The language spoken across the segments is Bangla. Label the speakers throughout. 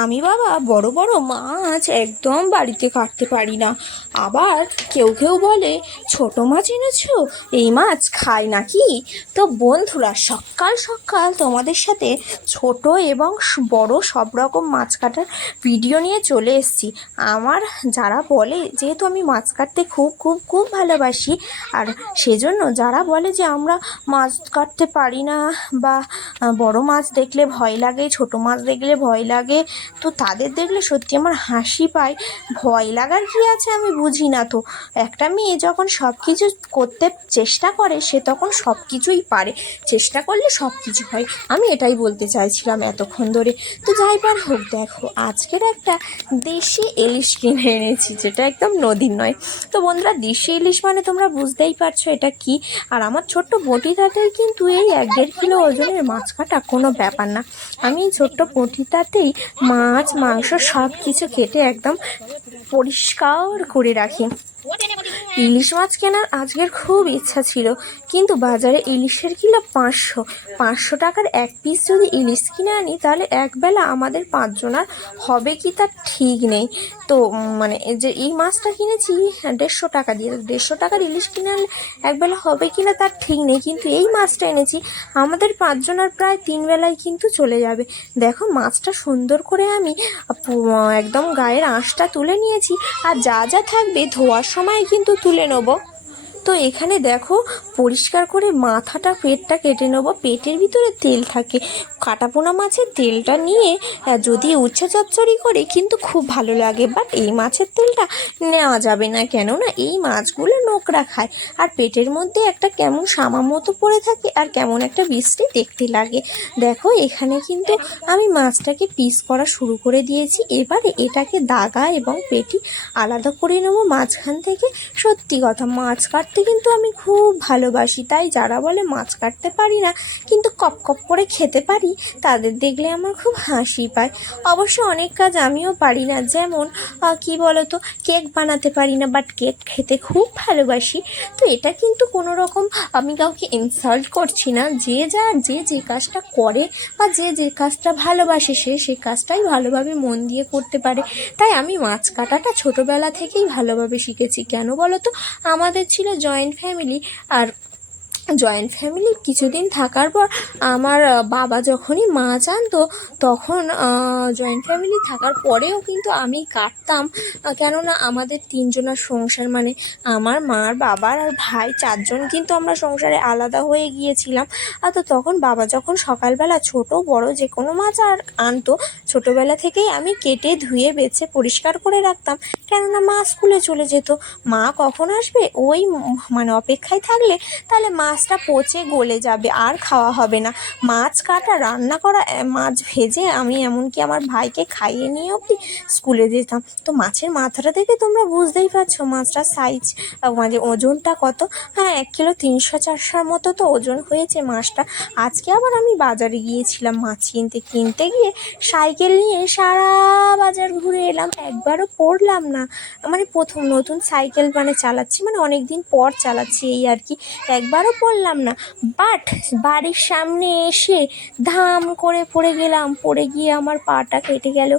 Speaker 1: আমি বাবা বড় বড় মাছ একদম বাড়িতে কাটতে পারি না। আবার কেউ কেউ বলে, ছোট মাছ এনেছো? এই মাছ খায় নাকি? তো বন্ধুরা, সকাল সকাল তোমাদের সাথে ছোট এবং বড় সব রকম মাছ কাটার ভিডিও নিয়ে চলে এসেছি। আমার যারা বলে, যেহেতু আমি মাছ কাটতে খুব খুব খুব ভালোবাসি, আর সেজন্য যারা বলে যে আমরা মাছ কাটতে পারি না বা বড় মাছ দেখলে ভয় লাগে, ছোট মাছ দেখলে ভয় লাগে তো তাদের দেখলে সত্যি আমার হাসি পায়। ভয় লাগার কি আছে আমি বুঝি না তো। একটা মেয়ে যখন সব কিছু করতে চেষ্টা করে, সে তখন সব কিছুই পারে। চেষ্টা করলে সব কিছু হয়। আমি এটাই বলতে চাইছিলাম এতক্ষণ ধরে। তো যাই পার হোক, দেখো, আজকের একটা দেশি ইলিশ কিনে এনেছি, যেটা একদম নদীর নয়। তো বন্ধুরা, দেশি ইলিশ মানে তোমরা বুঝতেই পারছ এটা কি। আর আমার ছোট্ট বটিটাতেই কিন্তু এই এক দেড় কিলো ওজনের মাছ কাটা কোনো ব্যাপার না। আমি ছোট্ট বটিটাতেই মাছ মাংস সব কিছু কেটে একদম পরিষ্কার করে রাখি। ইলিশ মাছ কেনার আজকের খুব ইচ্ছা ছিল, কিন্তু বাজারে ইলিশের কিলো পাঁচশো। পাঁচশো টাকার এক পিস যদি ইলিশ কিনে আনি, তাহলে একবেলা আমাদের পাঁচজনার হবে কি তার ঠিক নেই। তো মানে যে এই মাছটা কিনেছি দেড়শো টাকা দিয়ে দেড়শো টাকার ইলিশ কিনে আনলে একবেলা হবে কি না তার ঠিক নেই, কিন্তু এই মাছটা এনেছি, আমাদের পাঁচজনার প্রায় তিন বেলায় কিন্তু চলে যাবে। দেখো মাছটা সুন্দর করে আমি একদম গায়ের আঁশটা তুলে নিয়েছি, আর যা যা থাকবে ধোয়ার সময় কিন্তু তুলে নেব। তো এখানে দেখো পরিষ্কার করে মাথাটা, পেটটা কেটে নেব। পেটের ভিতরে তেল থাকে। কাটাপোনা মাছের তেলটা নিয়ে যদি উচ্ছে চচ্চড়ি করে কিন্তু খুব ভালো লাগে। বাট এই মাছের তেলটা নেওয়া যাবে না কেননা এই মাছগুলো নোকরা খায়। আর পেটের মধ্যে একটা কেমন সামা মতো পড়ে থাকে আর কেমন একটা বৃষ্টি দেখতে লাগে। দেখো এখানে কিন্তু আমি মাছটাকে পিস করা শুরু করে দিয়েছি। এবারে এটাকে দাগা এবং পেটি আলাদা করে নেব মাঝখান থেকে। সত্যি কথা, মাছ কাটতে কিন্তু আমি খুব ভালোবাসি। তাই যারা বলে মাছ কাটতে পারি না, কিন্তু কপ কপ করে খেতে পারি, তাদের দেখলে আমার খুব হাসি পায়। অবশ্য অনেক কাজ আমিও পারি না, যেমন কি বলতো, কেক বানাতে পারি না বাট কেক খেতে খুব ভালোবাসি। তো এটা কিন্তু কোনো রকম আমি কাউকে ইনসাল্ট করছি না, যে যা, যে যে কাজটা করে বা যে যে কাজটা ভালোবাসে, সে সেই কাজটাই ভালোভাবে মন দিয়ে করতে পারে। তাই আমি মাছ কাটাটা ছোটোবেলা থেকেই ভালোভাবে শিখেছি। কেন বলো তো আমাদের ছিল জয়েন্ট ফ্যামিলি আর জয়েন্ট ফ্যামিলি কিছুদিন থাকার পর আমার বাবা যখনই মাছ আনতো তখন জয়েন্ট ফ্যামিলি থাকার পরেও কিন্তু আমি কাটতাম। কেননা আমাদের তিনজনের সংসার মানে আমার মার, বাবার আর ভাই চারজন কিন্তু আমরা সংসারে আলাদা হয়ে গিয়েছিলাম। আর তো তখন বাবা যখন সকালবেলা ছোট, বড় যে কোনো মাছ আর আনতো, ছোটোবেলা থেকেই আমি কেটে, ধুয়ে, বেছে, পরিষ্কার করে রাখতাম। কেননা মা স্কুলে চলে যেত। মা কখন আসবে? ওই মানে অপেক্ষায় থাকলে তাহলে মাছটা পচে গলে যাবে, আর খাওয়া হবে না। মাছ কাটা, রান্না করা মাছ ভেজে আমি এমনকি আমার ভাইকে খাইয়ে নিয়ে অবধি স্কুলে যেতাম। তো মাছের মাথাটা দেখে তোমরা বুঝতেই পারছ মাছটার সাইজ মানে ওজনটা কত। হ্যাঁ এক কিলো তিনশো চারশোর মতো তো ওজন হয়েছে মাছটা। আজকে আবার আমি বাজারে গিয়েছিলাম মাছ কিনতে কিনতে গিয়ে সাইকেল নিয়ে সারা বাজার ঘুরে এলাম। একবারও পড়লাম না। মানে প্রথম নতুন সাইকেল মানে চালাচ্ছি মানে অনেক দিন পর চালাচ্ছি এই আর কি। একবারও পড়লাম না। বাট বাড়ির সামনে এসে ধাম করে পড়ে গেলাম। পড়ে গিয়ে আমার পাটা কেটে গেল।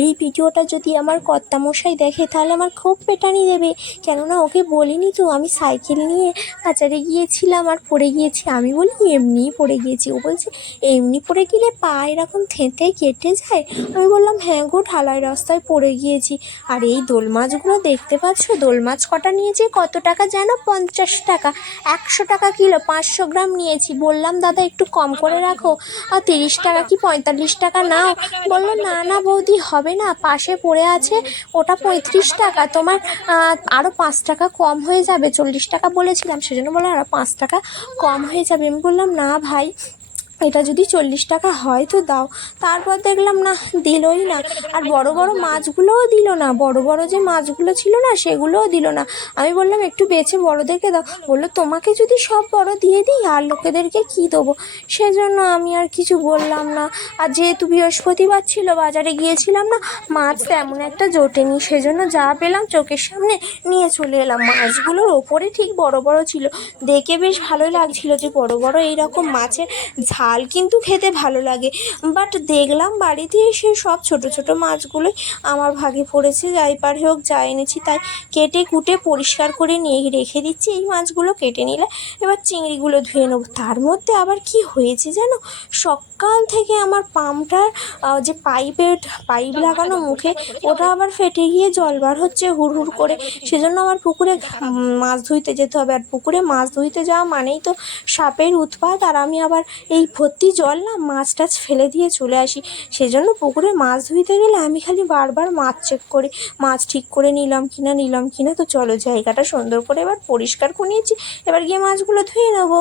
Speaker 1: এই ভিডিওটা যদি আমার কর্তামশাই দেখে, তাহলে আমার খুব পেটানি দেবে। কেননা ওকে বলিনি তো, আমি সাইকেল নিয়ে বাজারে গিয়েছিলাম আর পড়ে গিয়েছি। আমি বলি এমনিই পড়ে গিয়েছি। ও বলছে, এমনি পড়ে গেলে পা এরকম থেঁতে কেটে যায়? আমি বললাম হ্যাঁ গো, ঢালাই রাস্তায় পড়ে গিয়েছি। আর এই দোল মাছগুলো দেখতে পাচ্ছ? দোল মাছ কটা নিয়েছি? কত টাকা জানো? পঞ্চাশ টাকা। একশো টাকা কিলো পাঁচশো গ্রাম নিয়েছি। বললাম, দাদা, একটু কম করে রাখো। আর তিরিশ টাকা কি পঁয়তাল্লিশ টাকা নাও? বলল, না না বৌদি, হবে না। পাশে পড়ে আছে, ওটা পঁয়ত্রিশ টাকা। তোমার আরও পাঁচ টাকা কম হয়ে যাবে। চল্লিশ টাকা বলেছিলাম, সেজন্য বললাম আরও পাঁচ টাকা কম হয়ে যাবে। আমি বললাম, না ভাই। এটা যদি চল্লিশ টাকা হয় তো দাও। তারপর দেখলাম, না, দিলই না। আর বড় বড় মাছগুলোও দিল না। বড় বড় যে মাছগুলো ছিল না, সেগুলোও দিল না। আমি বললাম, একটু বেছে বড়দেরকে দাও। বলল, তোমাকে যদি সব বড় দিয়ে দিই, আর লোকেদেরকে কী দেবো? সেজন্য আমি আর কিছু বললাম না। আর যেহেতু বৃহস্পতিবার ছিল, বাজারে গিয়েছিলাম না, মাছ তেমন একটা জোটেনি। সেজন্য যা পেলাম চোখের সামনে নিয়ে চলে এলাম। মাছগুলোর ওপরে ঠিক বড় বড় ছিল। দেখে বেশ ভালোই লাগছিল যে বড় বড় এইরকম মাছের ঝাল ঝাল কিন্তু খেতে ভালো লাগে। বাট দেখলাম বাড়িতে এসে সব ছোট ছোট মাছগুলোই আমার ভাগে পড়েছে। যাই পার হোক, যা এনেছি তাই কেটে কুটে পরিষ্কার করে নিয়ে রেখে দিচ্ছি। এই মাছগুলো কেটে নিলে এবার চিংড়িগুলো ধুয়ে নেব। তার মধ্যে আবার কি হয়েছে জানো? সকাল থেকে আমার পাম্পটার যে পাইপের, পাইপ লাগানো মুখে, ওটা আবার ফেটে গিয়ে জল বার হচ্ছে হুড় হুড় করে। সেজন্য আমার পুকুরে মাছ ধুইতে যেতে হবে। আর পুকুরে মাছ ধুইতে যাওয়া মানেই তো সাপের উৎপাত। আর আমি আবার এই ভর্তি জল না মাছ টাছ ফেলে দিয়ে চলে আসি। সেজন্য পুকুরে মাছ ধুইতে গেলে আমি খালি বারবার মাছ চেক করি, মাছ ঠিক করে নিলাম কিনা নিলাম কিনা। তো চলো জায়গাটা সুন্দর করে এবার পরিষ্কার করে নিয়েছি। এবার গিয়ে মাছগুলো ধুয়ে নেব।